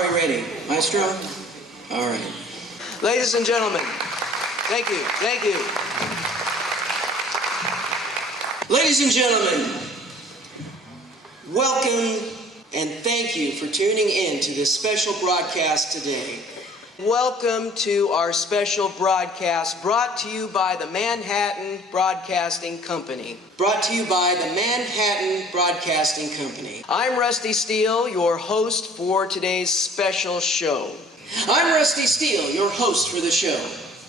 Are we ready? Maestro? All right. Ladies and gentlemen, thank you. Ladies and gentlemen, welcome and thank you for tuning in to this special broadcast today. Welcome to our special broadcast brought to you by the Manhattan Broadcasting Company. Brought to you by the Manhattan Broadcasting Company. I'm Rusty Steele, your host for today's special show. I'm Rusty Steele, your host for the show.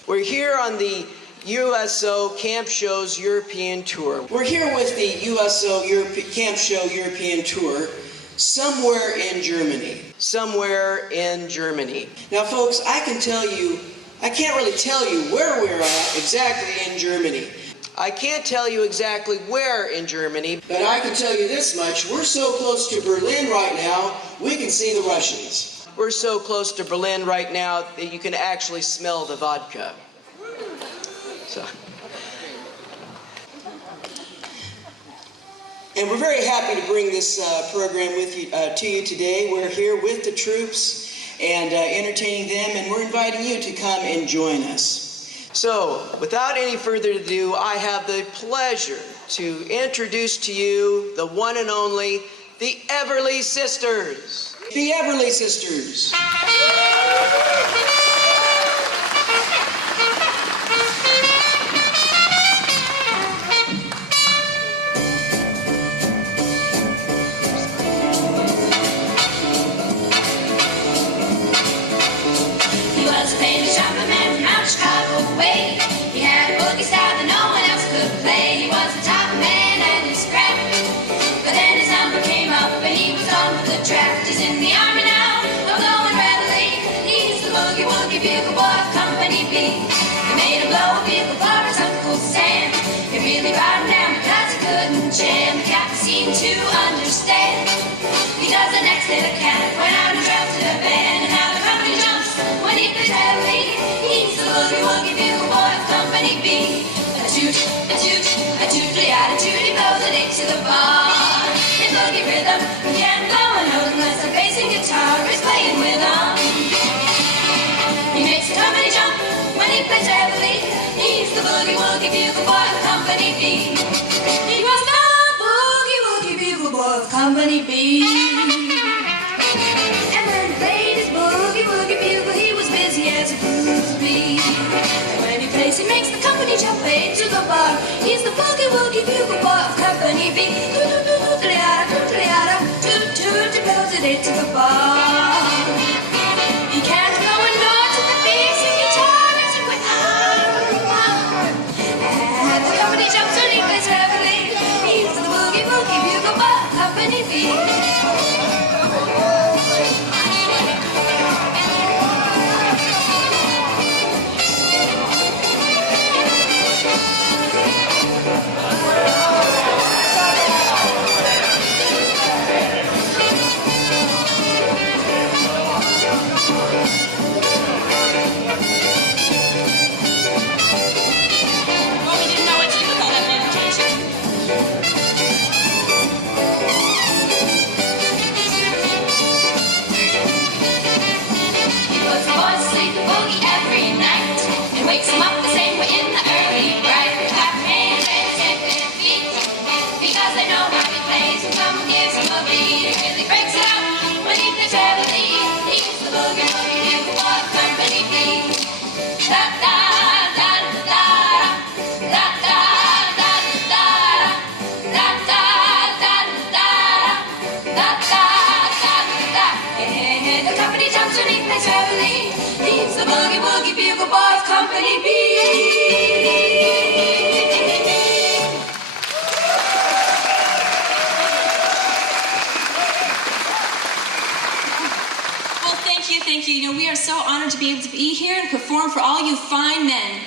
We're here on the USO Camp Show's European Tour. We're here with the USO Camp Show European Tour somewhere in Germany. Somewhere in Germany. Now, folks, I can't really tell you where we're at exactly in Germany. I can't tell you exactly where in Germany, but I can tell you this much. We're so close to Berlin right now, we can see the Russians. We're so close to Berlin right now that you can actually smell the vodka. So. And we're very happy to bring this program to you today. We're here with the troops and entertaining them, and we're inviting you to come and join us. So, without any further ado, I have the pleasure to introduce to you the one and only, the Everley Sisters. The Everley Sisters. To understand, because the next little cat went out and dropped to the band, and how the company jumps when he plays heavily. He's the boogie woogie bugle boy of Company B. A toot, a toot, a tootly-attitude, he blows an eight to the bar. In boogie rhythm, he can't blow a note unless the bassing guitar is playing with him. He makes the company jump when he plays heavily. He's the boogie woogie bugle boy of Company B. He was the of Company B. And when he played his boogie woogie bugle, he was busy as a blues bee. And when he plays, he makes the company jump eight to the bar. He's the boogie woogie bugle boy of Company B. Toot toot, he blows it eight to the bar. He can't go indoors with the bassing guitar as he went on. And the company jumps when he plays heavily. He's the boogie woogie bugle boy. Company B. Wakes him up the same way in the early bright. Clap hands and step their feet, because they know how he plays. And someone gives him a beat, it really breaks it up when he plays heavily. He's the boogie woogie bugle boy of Company B. Da da da da da da da da da da da da da da. And the company jumps when he plays heavily. He's the boogie woogie bugle boy of Company B. Well, thank you. You know, we are so honored to be able to be here and perform for all you fine men.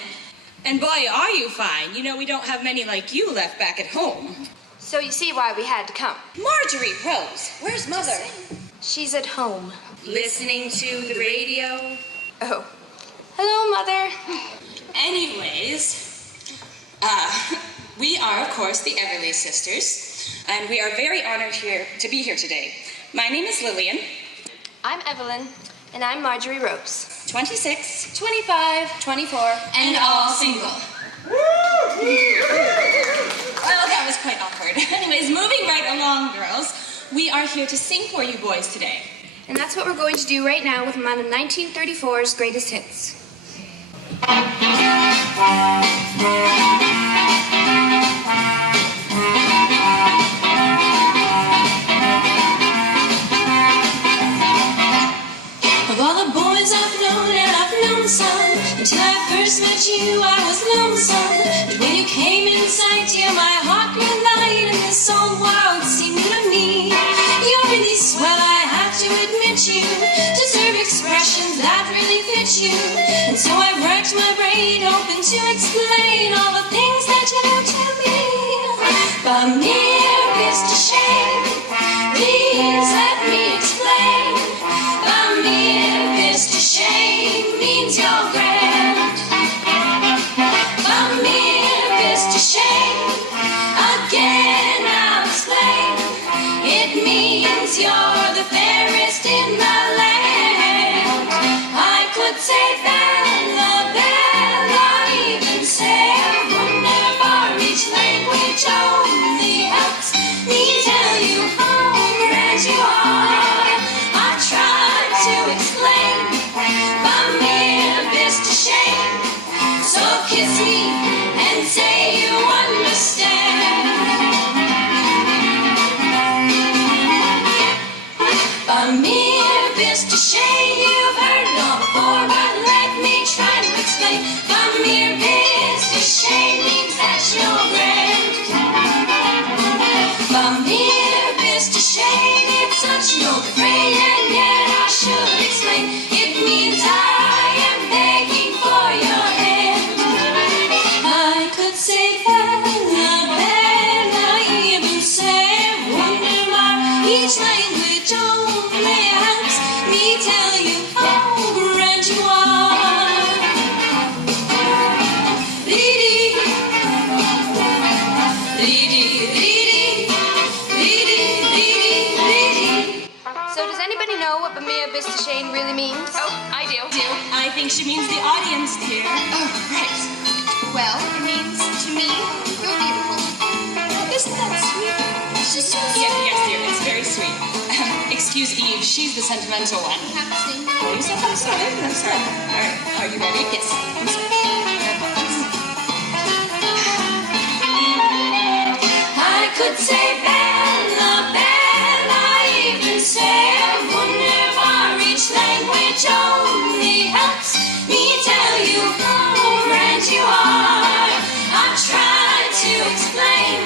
And boy, are you fine. You know, we don't have many like you left back at home. So you see why we had to come. Marjorie Rose, where's Mother? She's at home. Listening to the radio? Oh. Hello, Mother. Anyways, we are, of course, the Everley Sisters, and we are very honored to be here today. My name is Lillian. I'm Evelyn. And I'm Marjorie Rose. 26, 25, 24, And all single. Well, that was quite awkward. Anyways, moving right along, girls. We are here to sing for you boys today. And that's what we're going to do right now with one of 1934's greatest hits. Of all the boys I've known, and I've known some, until I first met you, I was lonesome. But when you came in sight, yeah, my heart grew light, and this old world seemed new to me. You're really swell, I have to admit you deserve expressions that really fit you. And so I racked my brain, hoping to explain all the things that you do to me. But mere bist to shame, please let me explain. But mere bist to shame means you're grand. But mere bist to shame, again I'll explain. It means you're the fairest in the land. I could say Bella, Bella, even say whenever each language only helps me tell you how grand you are. I tried to explain, but mere bist to shame. So kiss me and say you understand. But mere bist to shame, you've heard it all before, but let me try to explain. But mere bist to shame means that you're grand. But mere bist to shame, it's such an old refrain, and yet I should explain. It means I am begging for your hand. I could say Bella, Bella, even say wonderbar. Each language only helps me tell you how grand you are. Dee-dee, dee-dee, dee-dee, dee-dee, dee-dee, dee-dee. So does anybody know what Bamia Bistashane really means? Oh, I do. I think she means the audience, dear. Oh, right. Well, it means to me, you're beautiful. Isn't that sweet? She's so sweet. Yes, dear, it's very sweet. Excuse Eve, she's the sentimental one. Have to sing. Oh, you said I'm sorry. I'm sorry. All right, are you ready? Yes. I'm sorry. I could say Bella, Bella, even say whenever each language only helps me tell you how grand you are. I've tried to explain,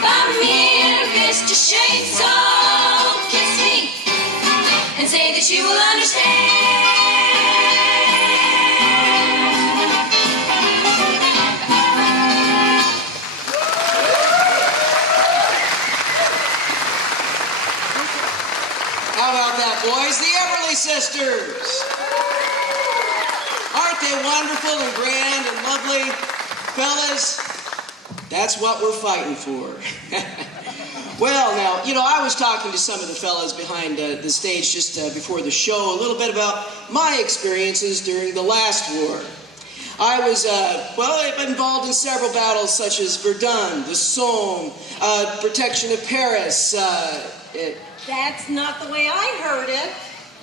but mere bist to shame. So kiss me and say that you will understand. How about that, boys? The Everley sisters. Aren't they wonderful and grand and lovely? Fellas, that's what we're fighting for. Well, now, I was talking to some of the fellas behind the stage just before the show a little bit about my experiences during the last war. I was, involved in several battles such as Verdun, the Somme, protection of Paris. That's not the way I heard it.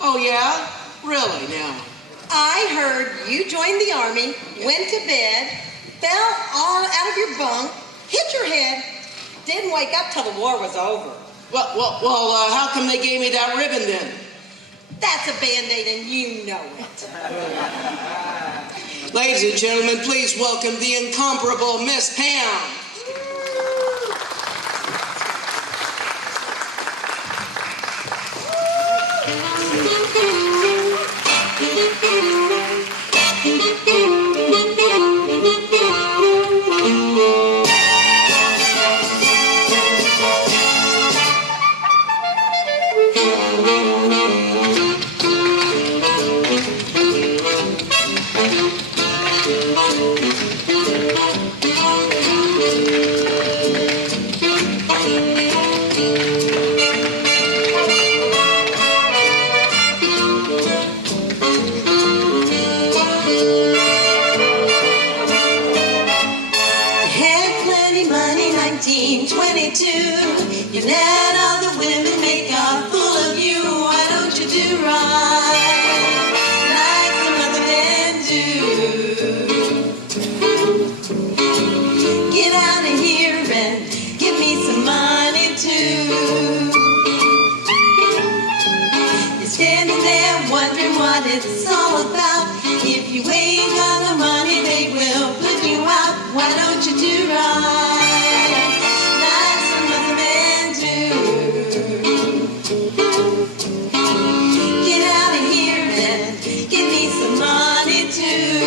Oh, yeah? Really, now? I heard you joined the army, went to bed, fell out of your bunk, hit your head, didn't wake up till the war was over. Well, how come they gave me that ribbon then? That's a Band-Aid and you know it. Ladies and gentlemen, please welcome the incomparable Miss Pam. right like some other men do. Get out of here and give me some money too. You're standing there wondering what it's all about. If you ain't got no money, they will put you out. Why don't you do right like some other men do? Get out of here and give me some money too.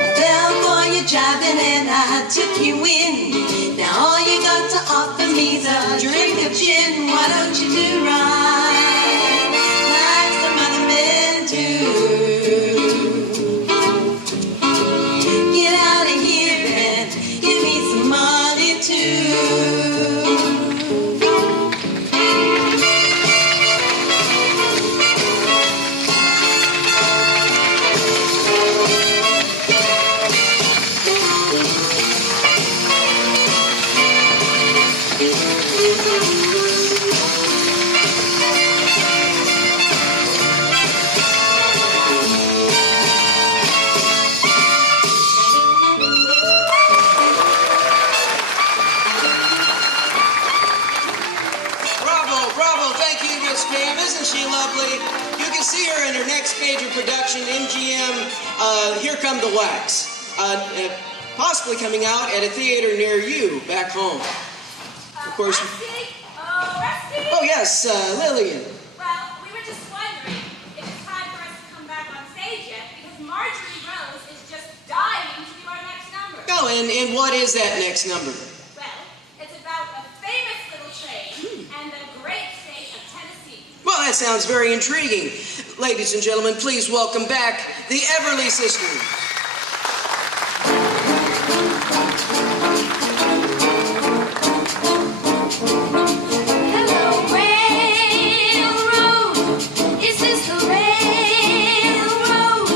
I fell for your driving and I took you in. Now all you got to offer me's a drink of gin. Why don't you do right like some other men do? Get out of here and give me some money too. Bravo, thank you, Miss Pam. Isn't she lovely? You can see her in her next major production, MGM, Here Come the Wax. Possibly coming out at a theater near you, back home. Of course. Rusty? Oh, Rusty? Oh, yes, Lillian. Well, we were just wondering if it's time for us to come back on stage yet, because Marjorie Rose is just dying to do our next number. Oh, and what is that next number? Well, it's about a famous little train and the great state of Tennessee. Well, that sounds very intriguing. Ladies and gentlemen, please welcome back the Everley sisters. Hello, railroad. Is this the railroad?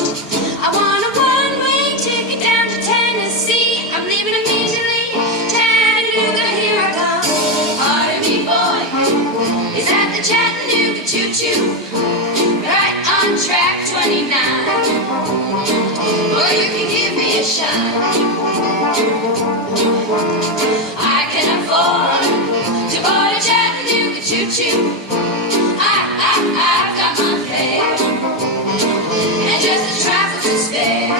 I want a one-way ticket down to Tennessee. I'm leaving immediately. Chattanooga, here I come. Pardon me, boy. Is that the Chattanooga choo-choo? Right on track 29. Or you can give me a shot. I can afford to board a Chattanooga choo-choo. I've got my fare and just a trifle to spare.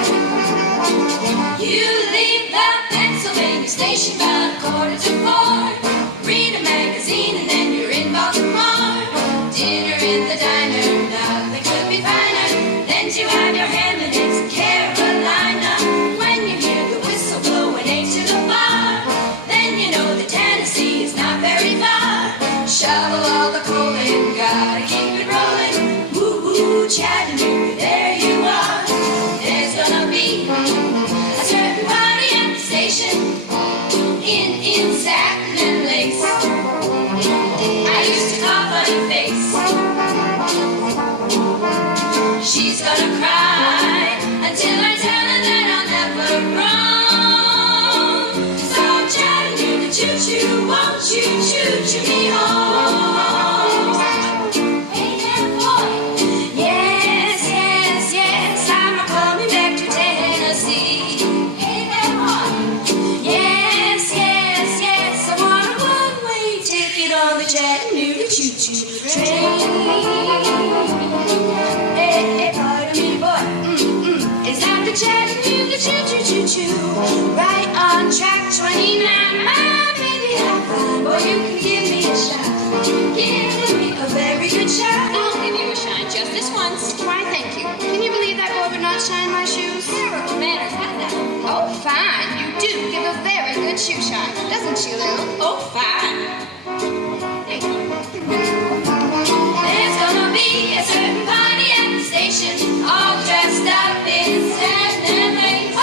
You leave the Pennsylvania station about 3:45. Read a magazine and then you're in Baltimore. Dinner in the diner, nothing could be finer than to have your ham and eggs in Carolina. When you hear the whistle blowing 8 to the bar, then you know that Tennessee is not very far. Shovel all the coal in, gotta keep it rolling. Woo-hoo, Chattanooga, there you are. There's gonna be a certain party at the station in satin and lace. I used to call funny face. She's gonna cry until I tell her that I'll never roam. So Chattanooga choo-choo, won't you choo-choo me home? Hey there, boy. Yes, yes, yes, I'm coming back to Tennessee. Hey there, boy. Yes, yes, yes, I want a one-way ticket on the Chattanooga choo-choo train. Hey, pardon me, boy. Is that the Chattanooga choo-choo-choo-choo? Right on track 29. My baby, I'm fine. Boy, you can give me a shot. Give me a very good shot. I'll give you a shine just this once. Why, thank you. Can you believe that boy would not shine my shoes? Terrible manners, have that. Oh, fine. You do give a very good shoe shine, doesn't she, Lil? Oh, fine. There's gonna be a certain party at the station, all dressed up in satin and lace. Oh,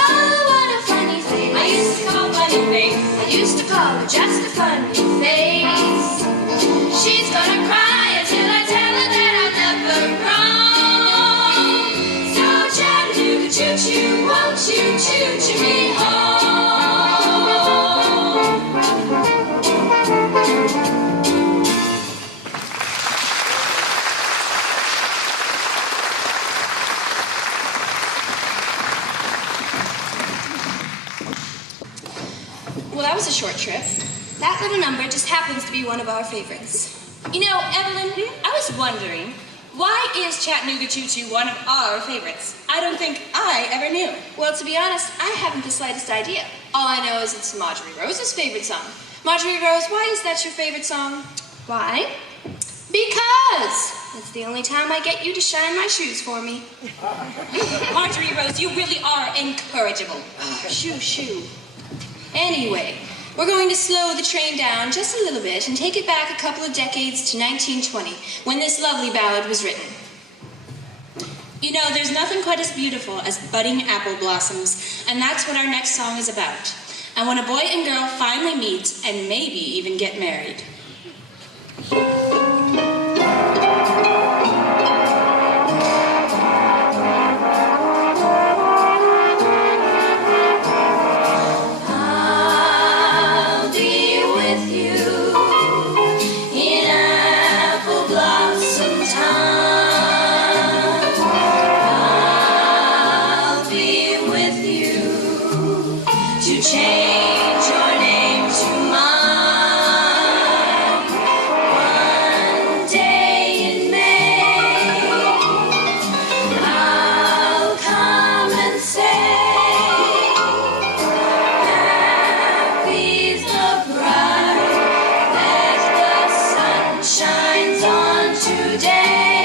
what a funny thing. I used to call funny face. I used to call her just a funny face. She's gonna cry until I tell her that I'll never roam. So Chattanooga choo-choo, won't you choo-choo me home? was a short trip. That little number just happens to be one of our favorites. You know, Evelyn, I was wondering, why is Chattanooga Choo-Choo one of our favorites? I don't think I ever knew. Well, to be honest, I haven't the slightest idea. All I know is it's Marjorie Rose's favorite song. Marjorie Rose, why is that your favorite song? Why? Because it's the only time I get you to shine my shoes for me. Marjorie Rose, you really are incorrigible. Shoo. Anyway, we're going to slow the train down just a little bit and take it back a couple of decades to 1920, when this lovely ballad was written. You know, there's nothing quite as beautiful as budding apple blossoms, and that's what our next song is about. And when a boy and girl finally meet and maybe even get married. Change your name to mine. One day in May, I'll come and say, happy's the bride that the sun shines on today.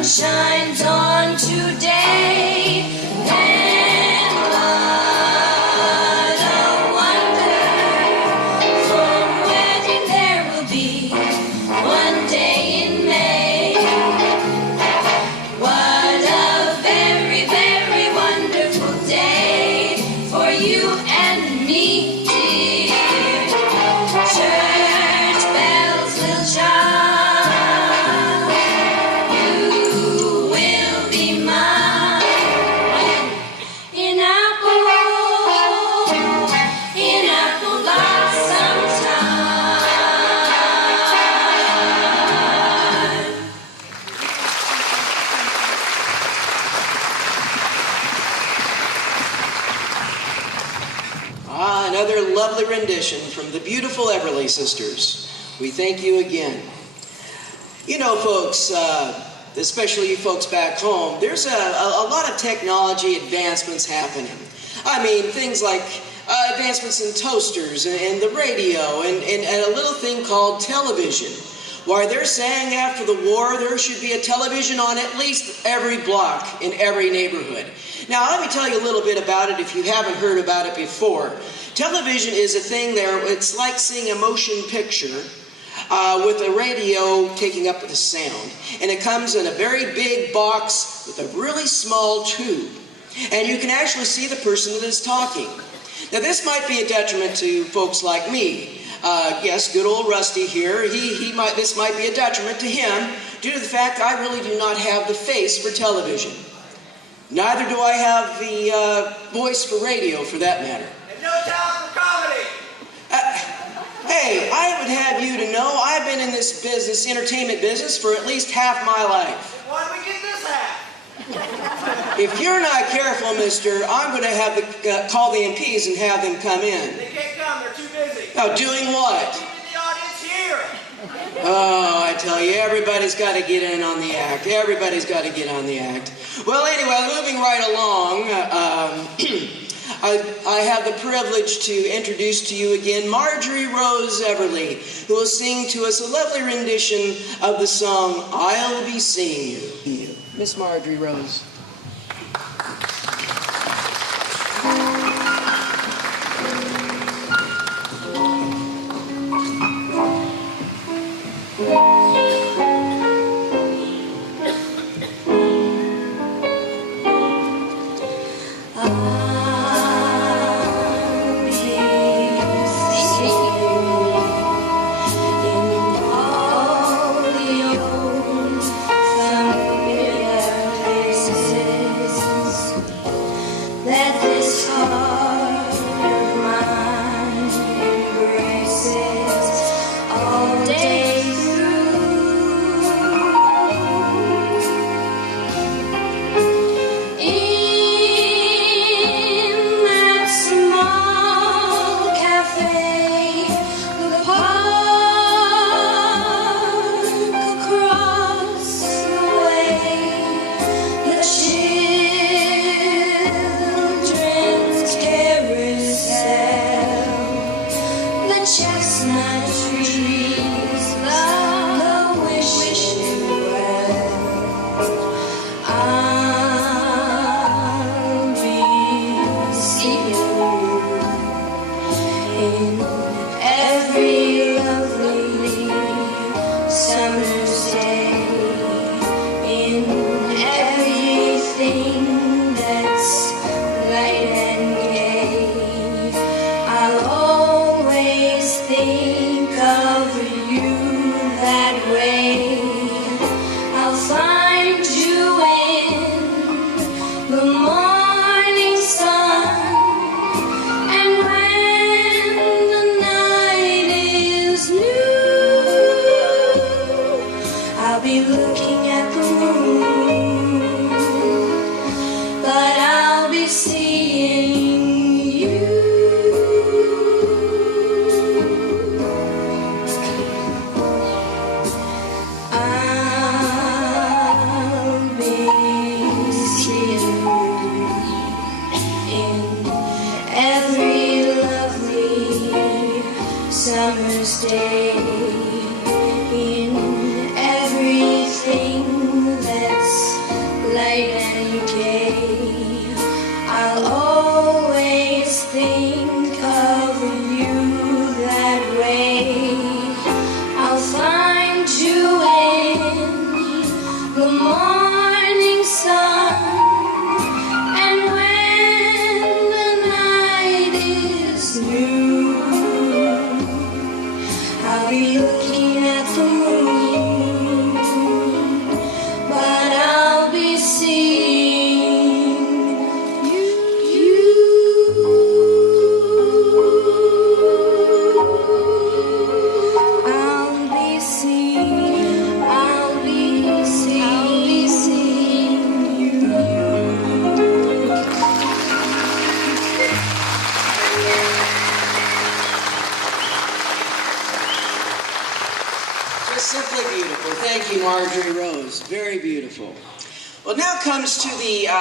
Shines on today, then what a wonderful wedding there will be one day in May. What a very, very wonderful day for you and me, dear. Church bells will chime. Another lovely rendition from the beautiful Everley sisters. We thank you again. You know, folks, especially you folks back home, there's a lot of technology advancements happening. I mean, things like advancements in toasters and the radio and a little thing called television. Why, they're saying after the war there should be a television on at least every block in every neighborhood. Now, let me tell you a little bit about it if you haven't heard about it before. Television is a thing there, it's like seeing a motion picture with a radio taking up the sound. And it comes in a very big box with a really small tube. And you can actually see the person that is talking. Now, this might be a detriment to folks like me. Yes, good old Rusty here, this might be a detriment to him due to the fact I really do not have the face for television. Neither do I have the voice for radio, for that matter. And no talent for comedy. Hey, I would have you to know I've been in this business, entertainment business, for at least half my life. Why do we get this half? If you're not careful, mister, I'm going to have to call the MPs and have them come in. They can't come, they're too busy. Now, doing what? Keeping the audience here. Oh, I tell you, everybody's got to get in on the act. Everybody's got to get on the act. Well, anyway, moving right along, I have the privilege to introduce to you again Marjorie Rose Everley, who will sing to us a lovely rendition of the song, I'll Be Seeing You. Miss Marjorie Rose.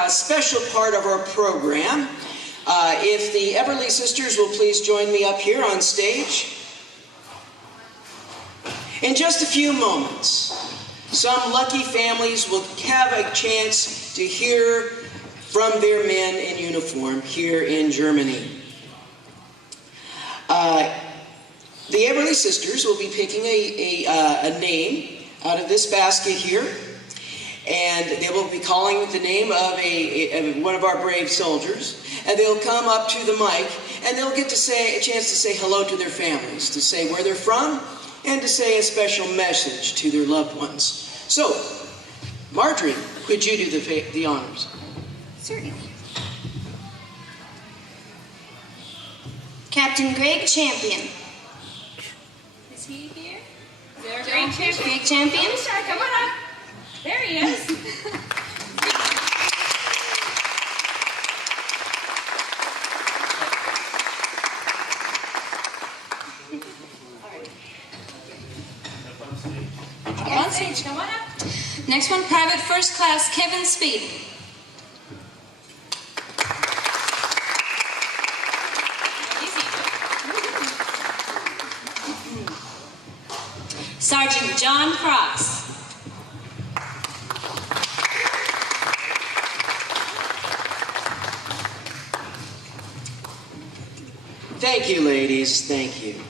Special part of our program. If the Everley sisters will please join me up here on stage. In just a few moments, some lucky families will have a chance to hear from their men in uniform here in Germany. The Everley sisters will be picking a name out of this basket here. And they will be calling the name of one of our brave soldiers. And they'll come up to the mic, and they'll get to say a chance to say hello to their families, to say where they're from, and to say a special message to their loved ones. So, Marjorie, could you do the honors? Certainly. Captain Greg Champion. Is he here? There, Greg Champion. Greg Champion. Oh, sorry, come on up. There he is. Next one, Private First Class Kevin Speed. Sergeant John Cross. Thank you, ladies. Thank you.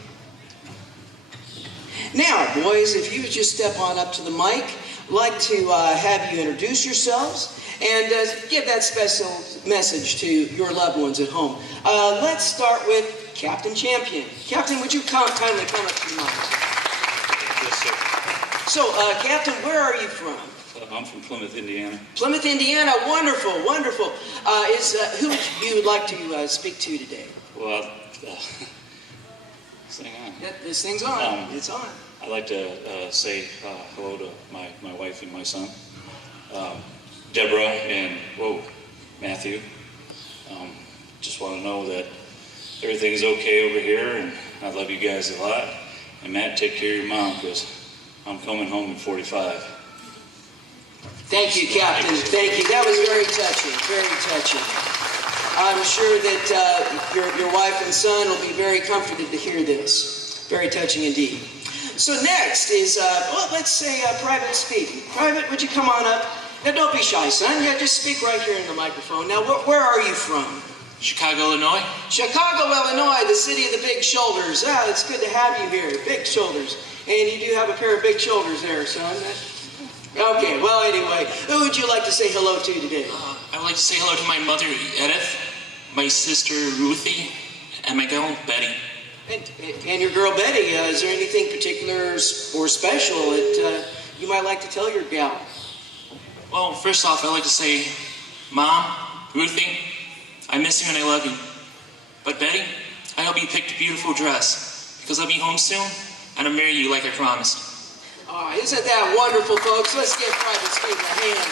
Now, boys, if you would just step on up to the mic, I'd like to have you introduce yourselves and give that special message to your loved ones at home. Let's start with Captain Champion. Captain, would you kindly come up to the mic? Yes, sir. So, Captain, where are you from? I'm from Plymouth, Indiana. Plymouth, Indiana. Wonderful, wonderful. Who would you like to speak to today? Well, this thing on. Yeah, this thing's on. It's on. I'd like to say hello to my wife and my son, Deborah and Matthew. Just want to know that everything's okay over here, and I love you guys a lot. And Matt, take care of your mom, because I'm coming home in 45. Thank you, Captain. Thank you. That was very touching. Very touching. I'm sure that your wife and son will be very comforted to hear this. Very touching indeed. So next is, let's say Private Speed. Private, would you come on up? Now, don't be shy, son. Yeah, just speak right here in the microphone. Now, where are you from? Chicago, Illinois. Chicago, Illinois, the city of the big shoulders. It's good to have you here. Big shoulders. And you do have a pair of big shoulders there, son. Okay, well, anyway, who would you like to say hello to today? I would like to say hello to my mother, Edith, my sister, Ruthie, and my girl, Betty. And your girl, Betty, is there anything particular or special that you might like to tell your gal? Well, first off, I'd like to say, Mom, Ruthie, I miss you and I love you. But Betty, I hope you picked a beautiful dress, because I'll be home soon, and I'll marry you like I promised. Isn't that wonderful, folks? Let's give Private Speed a hand.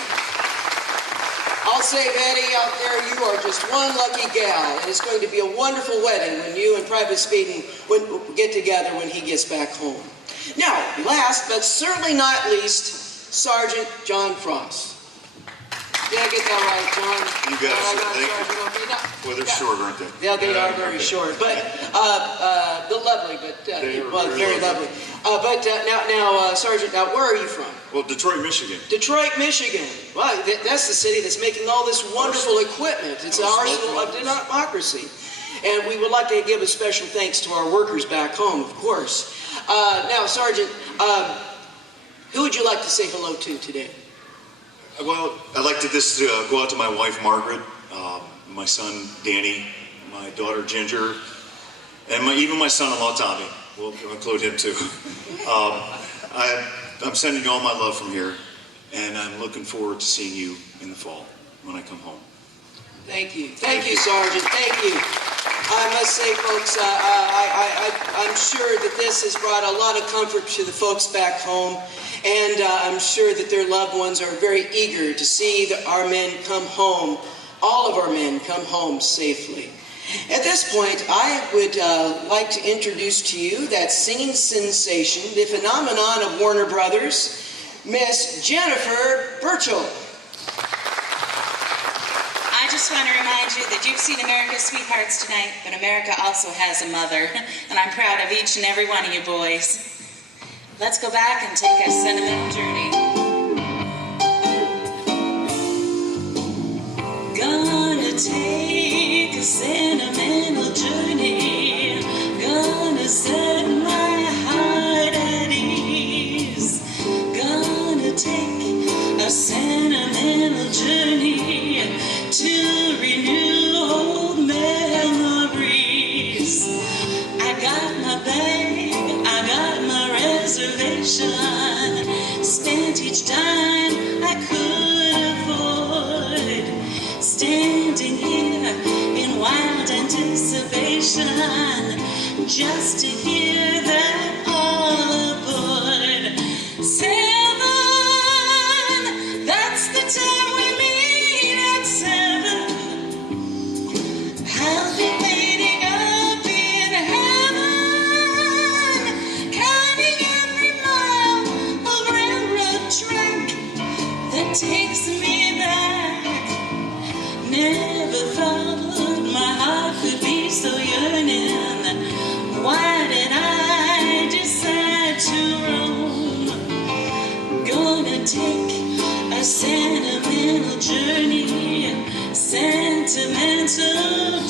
I'll say, Betty, out there, you are just one lucky gal, and it's going to be a wonderful wedding when you and Private Speed get together when he gets back home. Now, last but certainly not least, Sergeant John Cross. Did I get that right, John? You got it, sir. Thank you. Well, they're short, aren't they? Yeah, they are very short, but they're lovely, but very lovely. Now, Sergeant, where are you from? Well, Detroit, Michigan. Detroit, Michigan. Well, that's the city that's making all this wonderful equipment. It's an arsenal of democracy. And we would like to give a special thanks to our workers back home, of course. Now, Sergeant, who would you like to say hello to today? Well, I'd like to just go out to my wife, Margaret, my son, Danny, my daughter, Ginger, and even my son-in-law, Tommy. We'll include him, too. I'm sending you all my love from here, and I'm looking forward to seeing you in the fall when I come home. Thank you. Thank you, Sergeant. Thank you. I must say, folks, I'm sure that this has brought a lot of comfort to the folks back home, and I'm sure that their loved ones are very eager to see our men come home, all of our men come home safely. At this point, I would like to introduce to you that singing sensation, the phenomenon of Warner Brothers, Miss Jennifer Burchell. I just want to remind you that you've seen America's Sweethearts tonight, but America also has a mother, and I'm proud of each and every one of you boys. Let's go back and take a sentimental journey. Gonna take a sentimental journey. Gonna set my heart at ease. Gonna take a sentimental journey to renew old memories. I got my bag, I got my reservation, spent each dime I could afford, standing here in wild anticipation, just to hear that all aboard. 7, that's the time we meet at 7. I'll be waiting up in heaven, counting every mile of railroad track,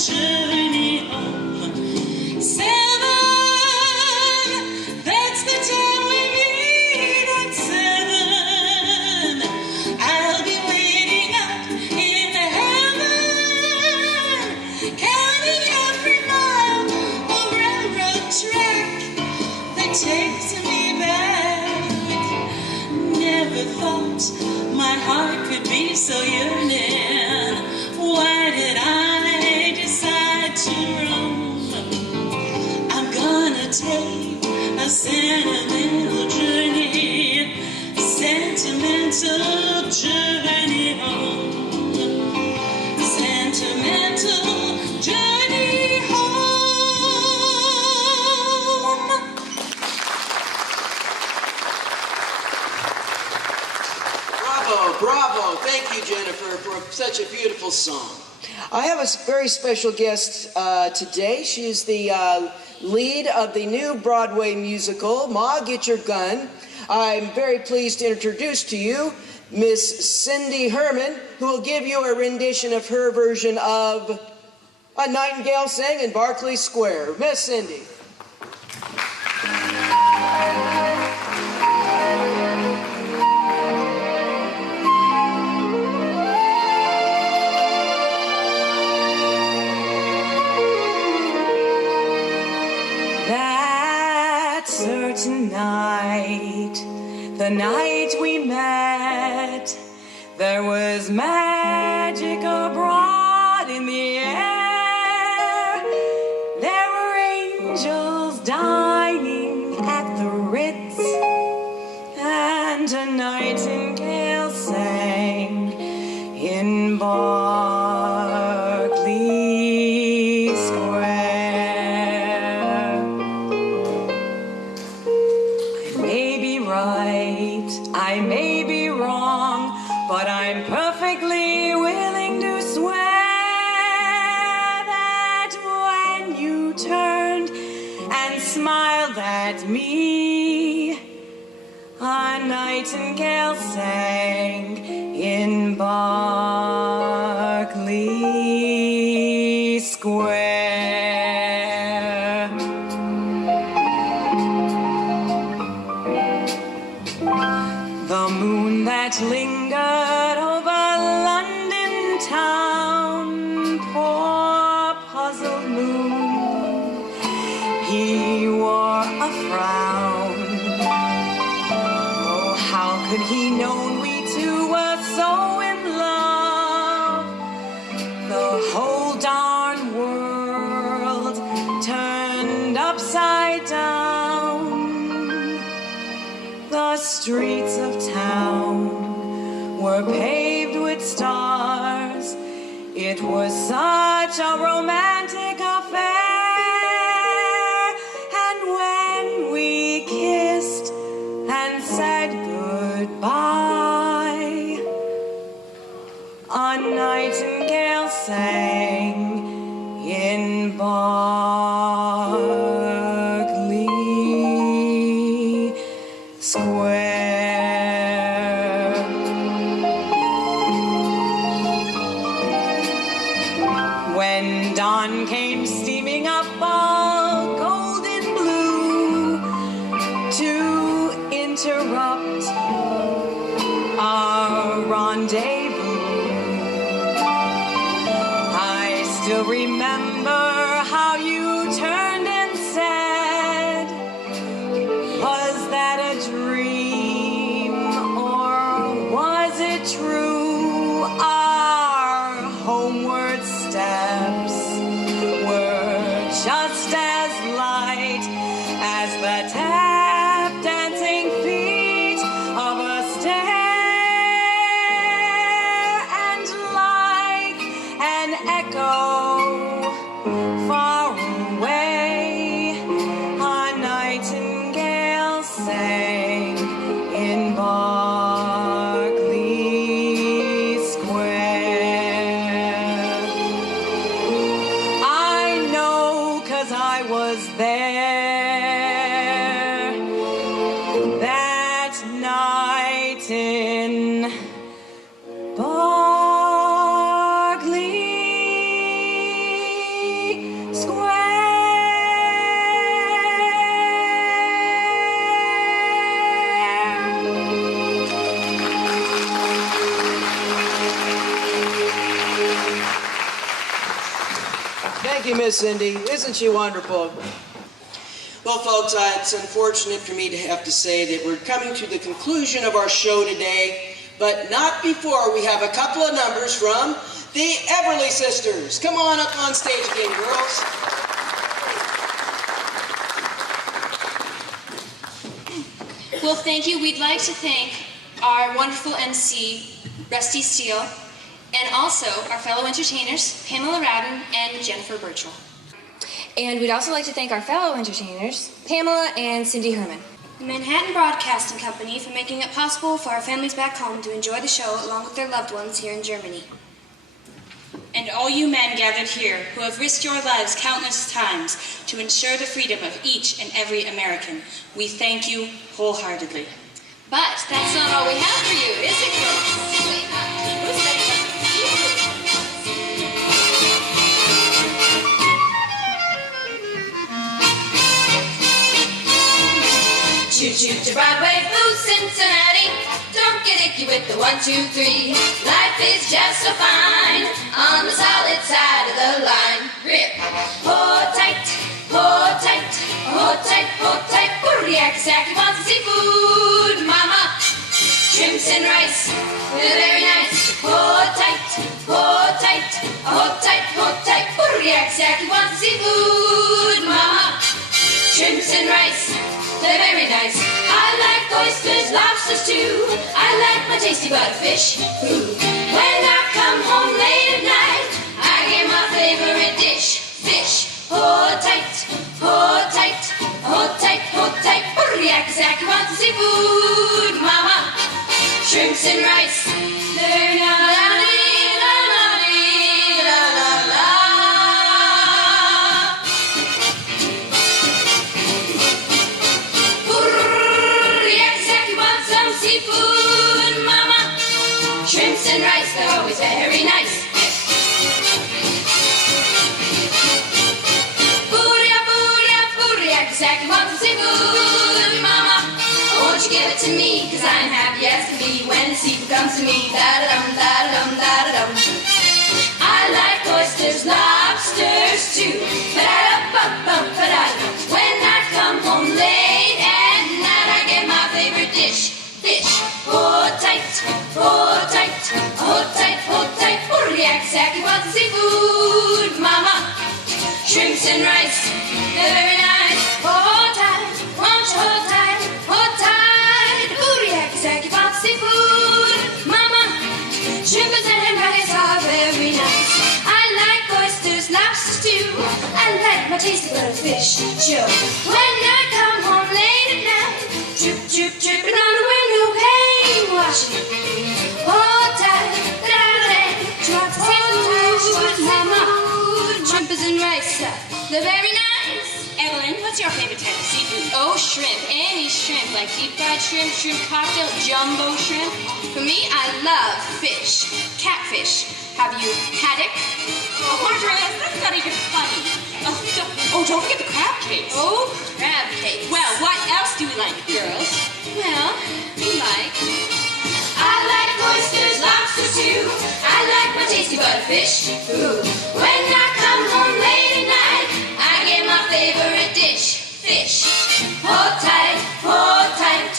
journey home. 7, that's the time we meet at 7. I'll be waiting up in heaven, counting every mile of railroad track that takes me back. Never thought my heart could be so yearning. Why did I decide to roam? I'm gonna take a sentimental journey, sentimental journey home, sentimental journey home. Bravo, bravo. Thank you, Jennifer, for such a beautiful song. I have a very special guest today. She is the lead of the new Broadway musical, Ma, Get Your Gun. I'm very pleased to introduce to you Miss Cindy Herman, who will give you a rendition of her version of A Nightingale Sang in Berkeley Square. Miss Cindy. That certain night, the night we met, there was magic abroad in the air. There were angels dining at the Ritz, and a nightingale sang in Berkeley Square. I may be wrong, but I'm perfectly willing to swear that when you turned and smiled at me, a nightingale sang in Berkeley Square. The moon that lingered over London town, poor puzzled moon, he wore a frown. Oh, how could he know we two were so in love? The whole darn world turned upside down. The streets of town were paved with stars. It was such a romantic affair. And when we kissed and said goodbye, a nightingale sang in Berkeley Square. When dawn came steaming up all golden blue to interrupt our rendezvous, I still remember how you turned and said, was that a dream or was it true? Our homeward steps were just as light as the tap dancing feet of a stair, and like an echo far away, a nightingale sang in Berkeley Square. I know 'cause I was there that night in Berkeley Thank you, Miss Cindy. Isn't she wonderful? Well, folks, it's unfortunate for me to have to say that we're coming to the conclusion of our show today, but not before we have a couple of numbers from the Everley sisters. Come on up on stage again, girls. Well, thank you. We'd like to thank our wonderful MC, Rusty Steele, and also our fellow entertainers, Pamela Radden and Jennifer Birchall. And we'd also like to thank our fellow entertainers, Pamela and Cindy Herman. The Manhattan Broadcasting Company for making it possible for our families back home to enjoy the show along with their loved ones here in Germany. And all you men gathered here who have risked your lives countless times to ensure the freedom of each and every American, we thank you wholeheartedly. But that's not all we have for you, is it, girls? Who's ready for Choo-choo to Broadway, through Cincinnati. Don't get icky with the 1, 2, 3. Life is just so fine on the solid side of the line. Rip, hold tight, hold tight, hold tight, hold tight. Yakisaki wants some seafood, mama. Shrimps and rice, they're very nice. Hold tight, hold tight, hold tight, hold tight. Yakisaki wants some seafood, mama. Shrimps and rice, they're very nice. I like oysters, lobsters too. I like my tasty butterfish. Ooh. When I come home late at night, I get my favorite dish, fish. Hold tight, hold tight, hold tight, hold tight. Yakisaki wants some seafood, mama. Shrimps and rice, they're nice. Shrimps and rice, they're always very nice. Yakisaki wants some seafood, mama. Won't you give it to me, 'cause I'm happy as can be when the seafood comes to me. Da-da-dum, da-da-dum, da-da-dum. I like oysters, lobsters too. Ba-da-da-bum-bum, ba-da-dum. When I come home late at night, I get my favorite dish, fish. Hold tight, hold tight, hold tight, hold tight. Yakisaki wants some seafood, mama. Shrimps and rice, they're very nice. Hold tight, won't you hold tight, hold tight. Yakisaki wants some seafood, mama. Shrimps and rice are very nice. I like oysters, lobsters too. I like my tasty butterfish, Joe. When I come home late at night, drip, drip, dripping on the window pane, washing. Hold tight, da-da-da-da. Drop the seafood, mama. Shrimps and rice, they're very nice. Evelyn, what's your favorite type of seafood? Oh, shrimp. Any shrimp, like deep fried shrimp, shrimp cocktail, jumbo shrimp. For me, I love fish. Catfish. Have you had it? Oh, Marjorie, that's not even funny. Oh, don't forget the crab cakes. Oh, crab cakes. Well, what else do we like, girls? Well, we like... I like oysters, lobsters too. I like my tasty butterfish. Ooh. When I come home late at night, I get my favorite dish, fish. Hold tight, hold tight,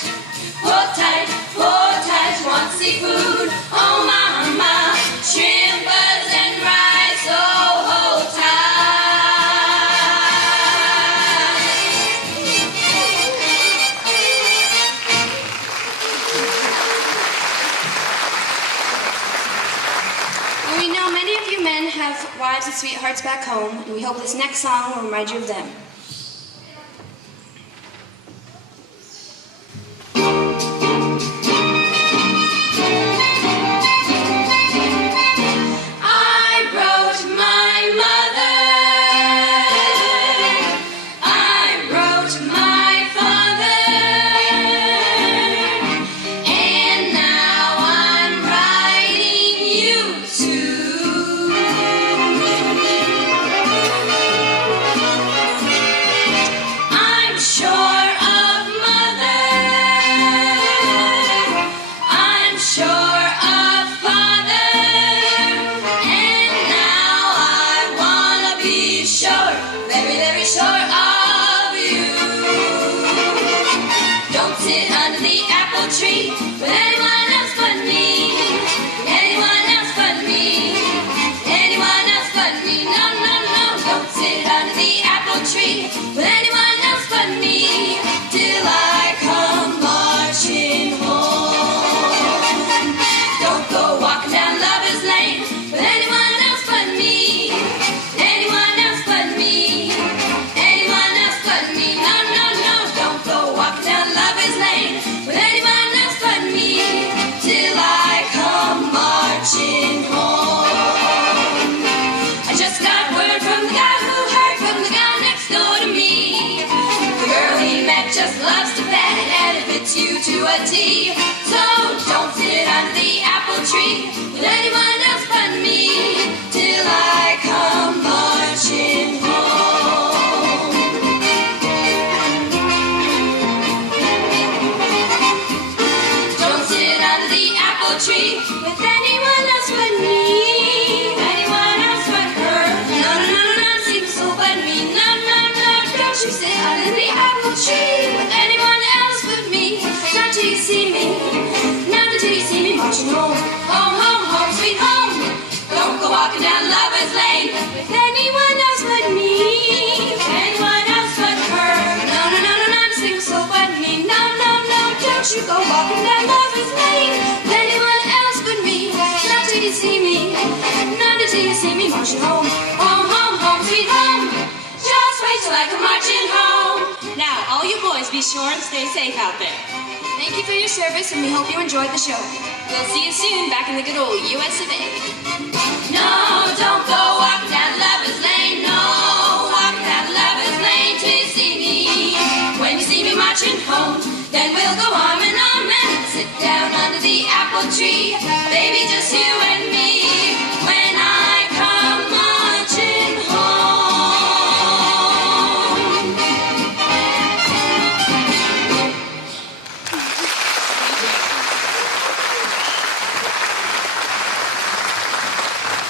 hold tight, hold tight. Want seafood? Oh mama, shrimpers and rice. Oh, hold tight. We know many of you men have wives and sweethearts back home, and we hope this next song will remind you of them. I wrote my mother, I wrote my father, and now I'm writing you too. a T. So don't sit under the apple tree with anyone else but me till I come marching home. Don't sit under the apple tree with anyone else but me. Anyone else but her. No, no, no, no, no, seems so but me. No, no, no, don't you sit under the apple tree with anyone else but me. Not till you see me. Not until you see me marching home. Home, home, home, sweet home. Don't go walking down Lover's Lane with anyone else but me. Anyone else but her. No, no, no, no, no, seems so but me. No, no, no, don't you go walking down Lover's Lane with anyone else but me. Not till you see me. Not until you see me marching home. Home, home, home, sweet home. Just wait till I come marching home. Now, all you boys, be sure and stay safe out there. Thank you for your service, and we hope you enjoyed the show. We'll see you soon back in the good old US of A. No, don't go walking down Lover's Lane. No, walking down Lover's Lane till you see me. When you see me marching home, then we'll go arm in arm and sit down under the apple tree. Baby, just you and me. When I come marching home.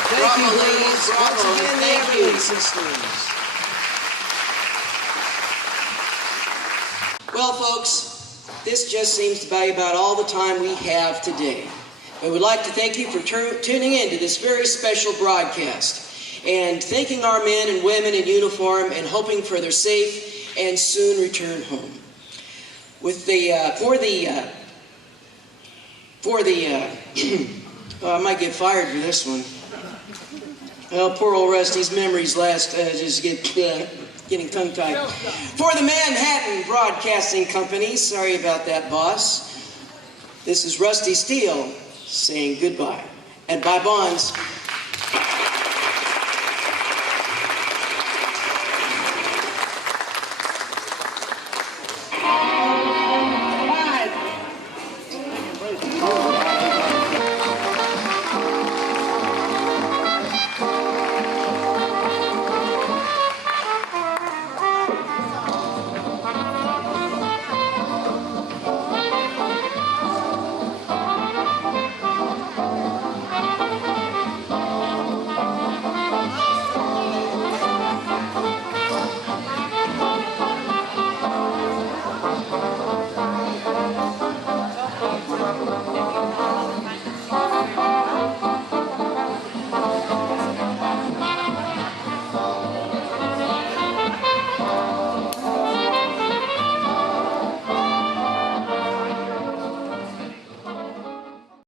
Thank you, ladies. Once again, thank you, sisters. Well, folks, this just seems to be about all the time we have today. I would like to thank you for tuning in to this very special broadcast and thanking our men and women in uniform and hoping for their safe and soon return home. With the I might get fired for this one. Well, poor old Rusty's memories just getting tongue-tied. For the Manhattan Broadcasting Company, sorry about that, boss. This is Rusty Thiel saying goodbye. And bye, Bonds.